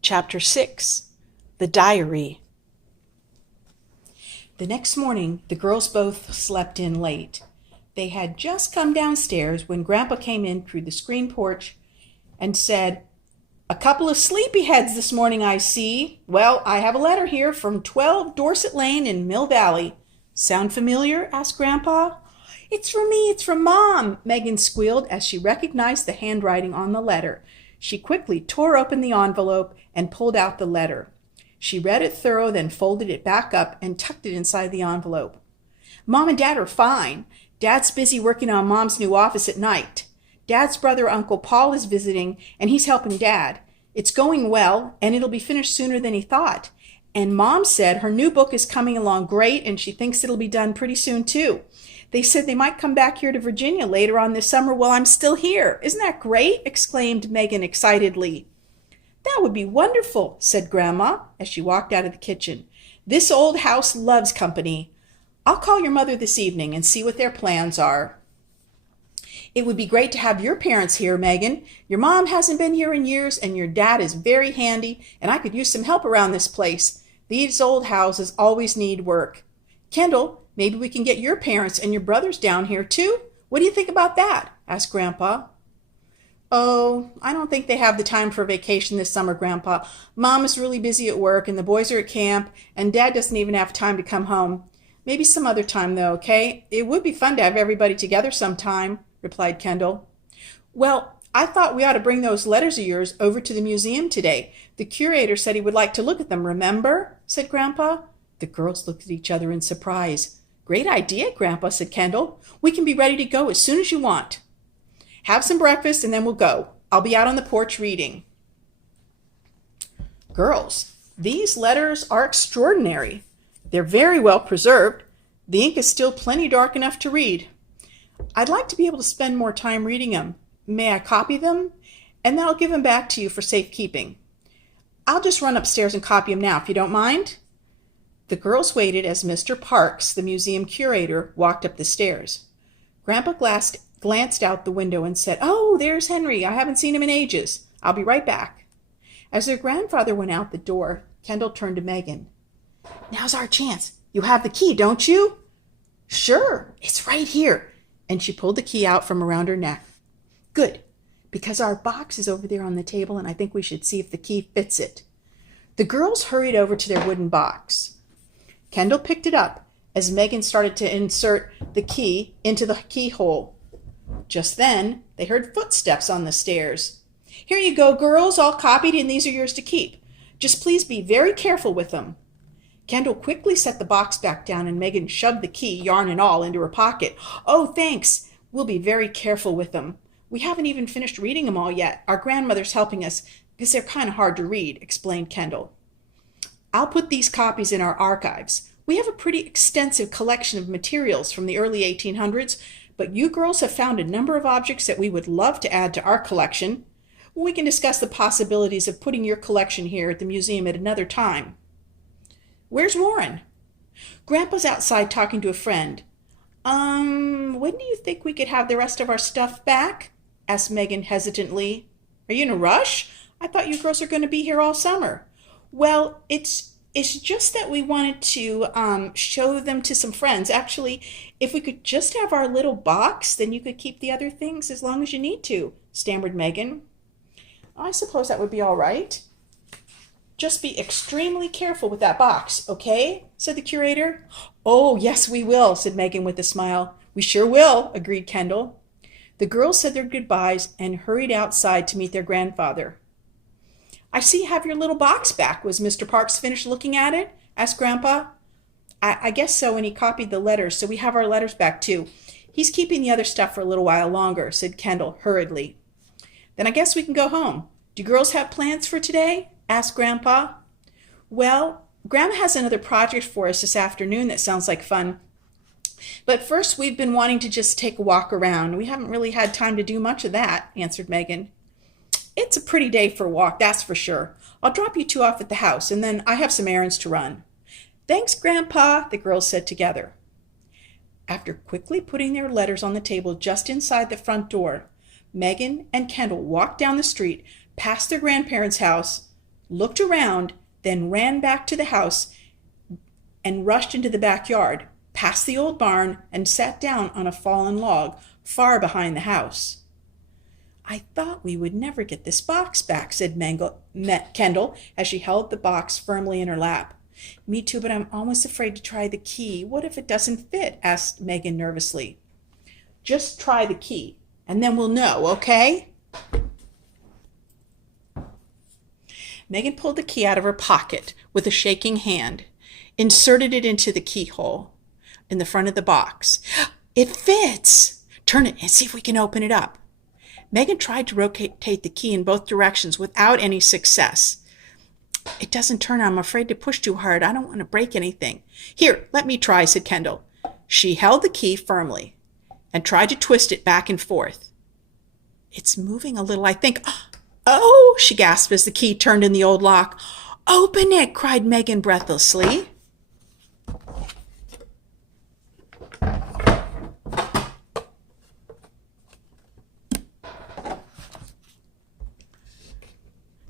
Chapter 6. The Diary. The next morning, the girls both slept in late. They had just come downstairs when Grandpa came in through the screen porch and said, "A couple of sleepyheads this morning, I see. Well, I have a letter here from 12 Dorset Lane in Mill Valley." "Sound familiar?" asked Grandpa. "It's from me, it's from Mom," Megan squealed as she recognized the handwriting on the letter. She quickly tore open the envelope and pulled out the letter. She read it thorough, then folded it back up and tucked it inside the envelope. "Mom and Dad are fine. Dad's busy working on Mom's new office at night. Dad's brother, Uncle Paul, is visiting, and he's helping Dad. It's going well, and it'll be finished sooner than he thought. And Mom said her new book is coming along great, and she thinks it'll be done pretty soon, too. They said they might come back here to Virginia later on this summer while I'm still here. Isn't that great?" exclaimed Megan excitedly. "That would be wonderful," said Grandma as she walked out of the kitchen. "This old house loves company. I'll call your mother this evening and see what their plans are." "It would be great to have your parents here, Megan. Your mom hasn't been here in years, and your dad is very handy, and I could use some help around this place. These old houses always need work. Kendall, maybe we can get your parents and your brothers down here, too. What do you think about that?" asked Grandpa. "Oh, I don't think they have the time for a vacation this summer, Grandpa. Mom is really busy at work, and the boys are at camp, and Dad doesn't even have time to come home. Maybe some other time, though, okay? It would be fun to have everybody together sometime," replied Kendall. "Well, I thought we ought to bring those letters of yours over to the museum today. The curator said he would like to look at them, remember?" said Grandpa. The girls looked at each other in surprise. "Great idea, Grandpa," said Kendall. "We can be ready to go as soon as you want. Have some breakfast and then we'll go. I'll be out on the porch reading." "Girls, these letters are extraordinary. They're very well preserved. The ink is still plenty dark enough to read. I'd like to be able to spend more time reading them. May I copy them? And then I'll give them back to you for safekeeping. I'll just run upstairs and copy them now, if you don't mind." The girls waited as Mr. Parks, the museum curator, walked up the stairs. Grandpa glanced out the window and said, "Oh, there's Henry. I haven't seen him in ages. I'll be right back." As their grandfather went out the door, Kendall turned to Megan. "Now's our chance. You have the key, don't you?" "Sure, it's right here." And she pulled the key out from around her neck. "Good, because our box is over there on the table, and I think we should see if the key fits it." The girls hurried over to their wooden box. Kendall picked it up as Megan started to insert the key into the keyhole. Just then, they heard footsteps on the stairs. "Here you go, girls, all copied, and these are yours to keep. Just please be very careful with them." Kendall quickly set the box back down, and Megan shoved the key, yarn and all, into her pocket. "Oh, thanks. We'll be very careful with them. We haven't even finished reading them all yet. Our grandmother's helping us because they're kind of hard to read," explained Kendall. "I'll put these copies in our archives. We have a pretty extensive collection of materials from the early 1800s, but you girls have found a number of objects that we would love to add to our collection. We can discuss the possibilities of putting your collection here at the museum at another time." "Where's Warren?" "Grandpa's outside talking to a friend." When do you think we could have the rest of our stuff back?" asked Megan hesitantly. "Are you in a rush? I thought you girls are going to be here all summer." "Well, it's just that we wanted to show them to some friends. Actually, if we could just have our little box, then you could keep the other things as long as you need to," stammered Megan. "I suppose that would be all right. Just be extremely careful with that box, okay?" said the curator. "Oh, yes, we will," said Megan with a smile. "We sure will," agreed Kendall. The girls said their goodbyes and hurried outside to meet their grandfather. "I see you have your little box back. Was Mr. Parks finished looking at it?" asked Grandpa. I guess so, and he copied the letters, so we have our letters back too. He's keeping the other stuff for a little while longer," said Kendall hurriedly. "Then I guess we can go home. Do you girls have plans for today?" asked Grandpa. "Well, Grandma has another project for us this afternoon that sounds like fun. But first we've been wanting to just take a walk around. We haven't really had time to do much of that," answered Megan. "It's a pretty day for a walk, that's for sure. I'll drop you two off at the house, and then I have some errands to run." "Thanks, Grandpa," the girls said together. After quickly putting their letters on the table just inside the front door, Megan and Kendall walked down the street, past their grandparents' house, looked around, then ran back to the house and rushed into the backyard, past the old barn, and sat down on a fallen log far behind the house. "I thought we would never get this box back," said Kendall as she held the box firmly in her lap. "Me too, but I'm almost afraid to try the key. What if it doesn't fit?" asked Megan nervously. "Just try the key, and then we'll know, okay?" Megan pulled the key out of her pocket with a shaking hand, inserted it into the keyhole in the front of the box. "It fits! Turn it and see if we can open it up." Megan tried to rotate the key in both directions without any success. "It doesn't turn. I'm afraid to push too hard. I don't want to break anything." "Here, let me try," said Kendall. She held the key firmly and tried to twist it back and forth. "It's moving a little, I think." "Oh!" she gasped as the key turned in the old lock. "Open it!" cried Megan breathlessly.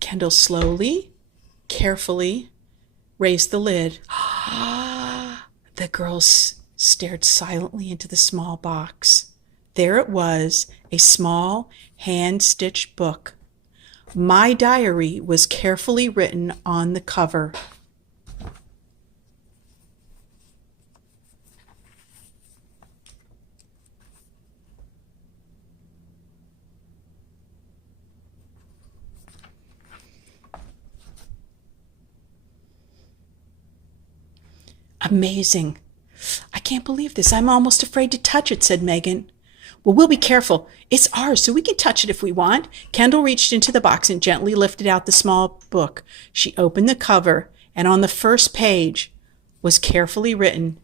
Kendall slowly, carefully raised the lid. The girls stared silently into the small box. There it was, a small, hand-stitched book. My diary was carefully written on the cover. "Amazing. I can't believe this. I'm almost afraid to touch it," said Megan. "Well, we'll be careful. It's ours, so we can touch it if we want." Kendall reached into the box and gently lifted out the small book. She opened the cover, and on the first page was carefully written,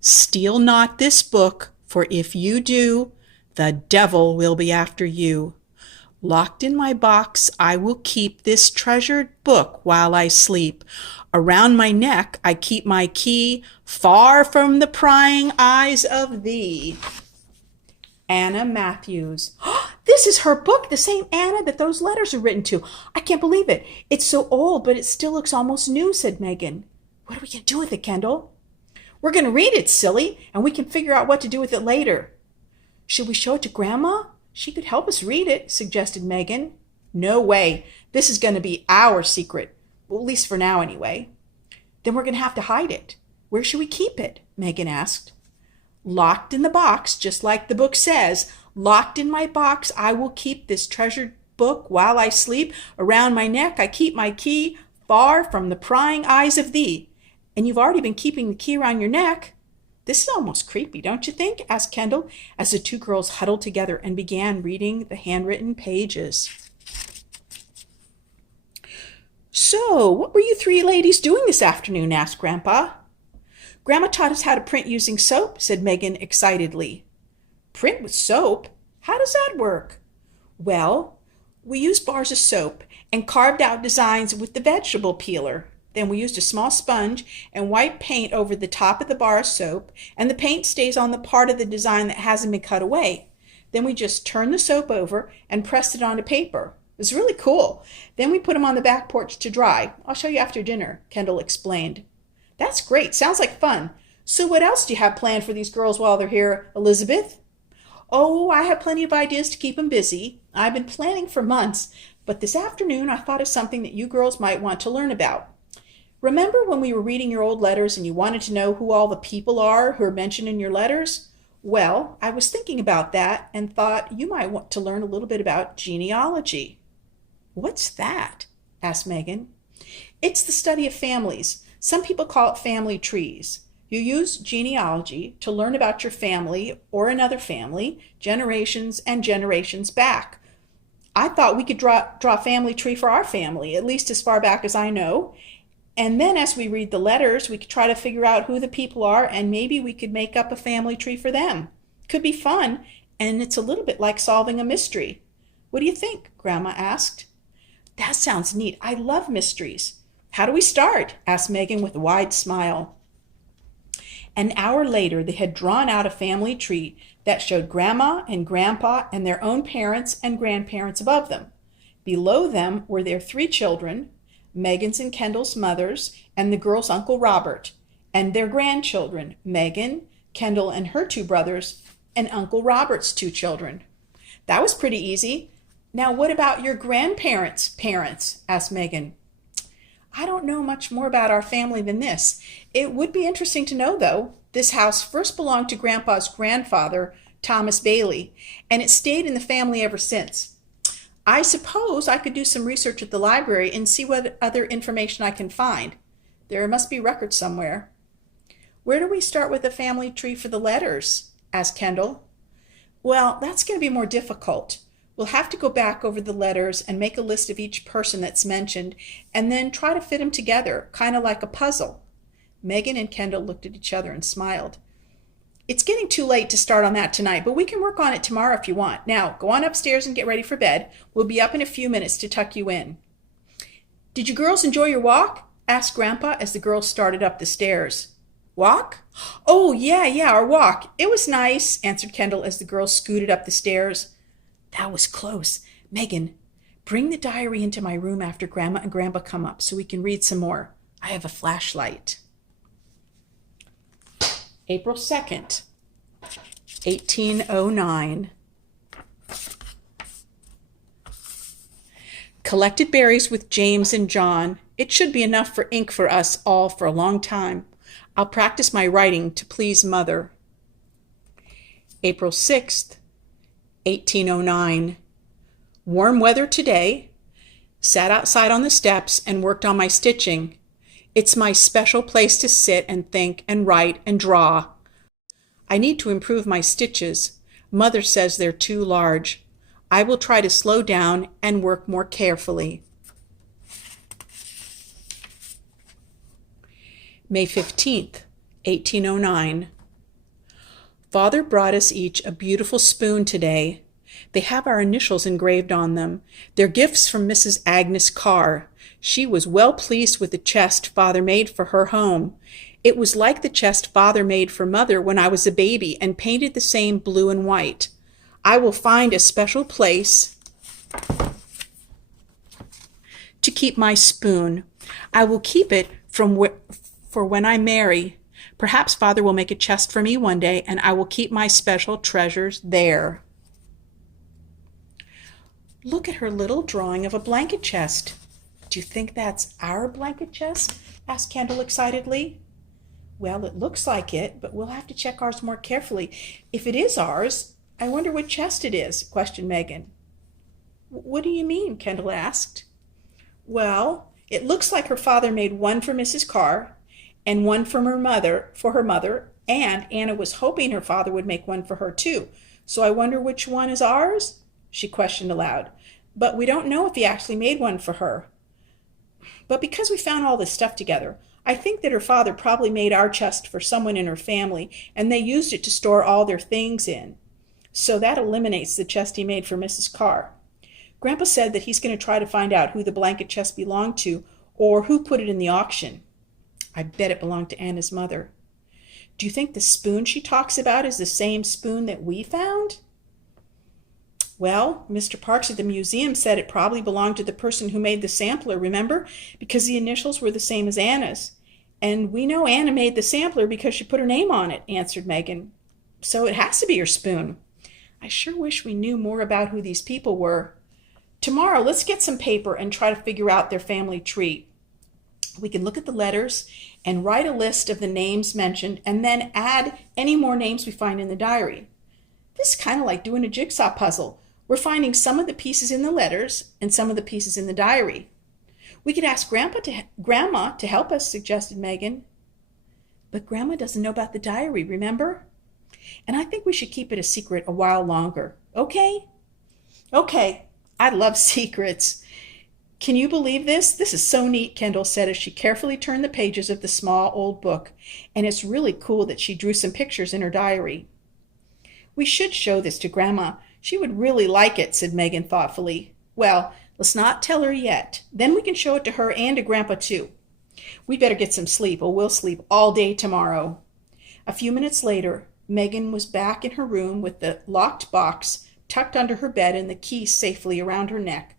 "Steal not this book, for if you do, the devil will be after you. Locked in my box, I will keep this treasured book while I sleep. Around my neck, I keep my key, far from the prying eyes of thee." Anna Matthews. "This is her book, the same Anna that those letters are written to. I can't believe it. It's so old, but it still looks almost new," said Megan. "What are we going to do with it, Kendall?" "We're going to read it, silly, and we can figure out what to do with it later." "Should we show it to Grandma? She could help us read it," suggested Megan. "No way. This is going to be our secret. Well, at least for now, anyway." "Then we're going to have to hide it. Where should we keep it?" Megan asked. "Locked in the box, just like the book says. Locked in my box, I will keep this treasured book while I sleep. Around my neck, I keep my key, far from the prying eyes of thee." And you've already been keeping the key around your neck. "This is almost creepy, don't you think?" asked Kendall, as the two girls huddled together and began reading the handwritten pages. "So, what were you three ladies doing this afternoon?" asked Grandpa. "Grandma taught us how to print using soap," said Megan excitedly. "Print with soap? How does that work?" "Well, we used bars of soap and carved out designs with the vegetable peeler. Then we used a small sponge and white paint over the top of the bar of soap, and the paint stays on the part of the design that hasn't been cut away. Then we just turned the soap over and pressed it onto paper. It was really cool. Then we put them on the back porch to dry. I'll show you after dinner," Kendall explained. "That's great. Sounds like fun. So what else do you have planned for these girls while they're here, Elizabeth?" "Oh, I have plenty of ideas to keep them busy. I've been planning for months, but this afternoon I thought of something that you girls might want to learn about. Remember when we were reading your old letters and you wanted to know who all the people are who are mentioned in your letters? Well, I was thinking about that and thought you might want to learn a little bit about genealogy." "What's that?" asked Megan. "It's the study of families. Some people call it family trees. You use genealogy to learn about your family or another family, generations and generations back. I thought we could draw a family tree for our family, at least as far back as I know. And then as we read the letters, we could try to figure out who the people are, and maybe we could make up a family tree for them. Could be fun, and it's a little bit like solving a mystery. What do you think?" Grandma asked. "That sounds neat. I love mysteries. How do we start?" asked Megan with a wide smile. An hour later, they had drawn out a family tree that showed Grandma and Grandpa and their own parents and grandparents above them. Below them were their 3 children, Megan's and Kendall's mothers, and the girls' Uncle Robert, and their grandchildren, Megan, Kendall and her two brothers, and Uncle Robert's two children. That was pretty easy. Now, what about your grandparents' parents? Asked Megan. I don't know much more about our family than this. It would be interesting to know, though. This house first belonged to Grandpa's grandfather, Thomas Bailey, and it stayed in the family ever since. I suppose I could do some research at the library and see what other information I can find. There must be records somewhere. Where do we start with the family tree for the letters? Asked Kendall. Well, that's going to be more difficult. We'll have to go back over the letters and make a list of each person that's mentioned and then try to fit them together, kind of like a puzzle. Megan and Kendall looked at each other and smiled. It's getting too late to start on that tonight, but we can work on it tomorrow if you want. Now, go on upstairs and get ready for bed. We'll be up in a few minutes to tuck you in. Did you girls enjoy your walk? Asked Grandpa as the girls started up the stairs. Walk? Oh, yeah, our walk. It was nice, answered Kendall as the girls scooted up the stairs. That was close. Megan, bring the diary into my room after Grandma and Grandpa come up so we can read some more. I have a flashlight. April 2nd, 1809. Collected berries with James and John. It should be enough for ink for us all for a long time. I'll practice my writing to please Mother. April 6th, 1809. Warm weather today. Sat outside on the steps and worked on my stitching. It's my special place to sit and think and write and draw. I need to improve my stitches. Mother says they're too large. I will try to slow down and work more carefully. May 15th, 1809. Father brought us each a beautiful spoon today. They have our initials engraved on them. They're gifts from Mrs. Agnes Carr. She was well pleased with the chest Father made for her home. It was like the chest Father made for Mother when I was a baby and painted the same blue and white. I will find a special place to keep my spoon. I will keep it for when I marry. Perhaps Father will make a chest for me one day, and I will keep my special treasures there. Look at her little drawing of a blanket chest. Do you think that's our blanket chest? Asked Kendall excitedly. Well, it looks like it, but we'll have to check ours more carefully. If it is ours, I wonder what chest it is, questioned Megan. What do you mean? Kendall asked. Well, it looks like her father made one for Mrs. Carr and one for her mother, and Anna was hoping her father would make one for her too. So I wonder which one is ours? She questioned aloud. But we don't know if he actually made one for her. But because we found all this stuff together, I think that her father probably made our chest for someone in her family, and they used it to store all their things in. So that eliminates the chest he made for Mrs. Carr. Grandpa said that he's going to try to find out who the blanket chest belonged to or who put it in the auction. I bet it belonged to Anna's mother. Do you think the spoon she talks about is the same spoon that we found? Well, Mr. Parks at the museum said it probably belonged to the person who made the sampler, remember? Because the initials were the same as Anna's. And we know Anna made the sampler because she put her name on it, answered Megan. So it has to be her spoon. I sure wish we knew more about who these people were. Tomorrow, let's get some paper and try to figure out their family tree. We can look at the letters and write a list of the names mentioned and then add any more names we find in the diary. This is kind of like doing a jigsaw puzzle. We're finding some of the pieces in the letters and some of the pieces in the diary. We could ask Grandma to help us, suggested Megan. But Grandma doesn't know about the diary, remember? And I think we should keep it a secret a while longer. Okay? Okay. I love secrets. Can you believe this? This is so neat, Kendall said as she carefully turned the pages of the small old book. And it's really cool that she drew some pictures in her diary. We should show this to Grandma. She would really like it, said Megan thoughtfully. Well, let's not tell her yet. Then we can show it to her and to Grandpa too. We'd better get some sleep, or we'll sleep all day tomorrow. A few minutes later, Megan was back in her room with the locked box tucked under her bed and the key safely around her neck.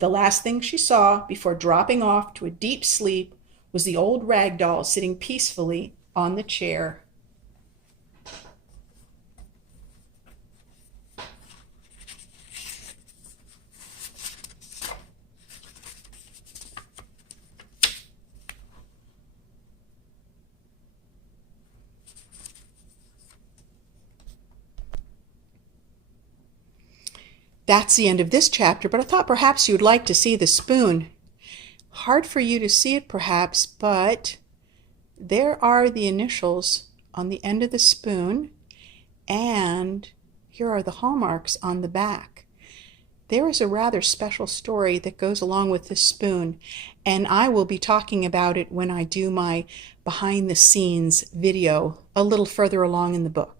The last thing she saw before dropping off to a deep sleep was the old rag doll sitting peacefully on the chair. That's the end of this chapter, but I thought perhaps you'd like to see the spoon. Hard for you to see it perhaps, but there are the initials on the end of the spoon, and here are the hallmarks on the back. There is a rather special story that goes along with this spoon, and I will be talking about it when I do my behind the scenes video a little further along in the book.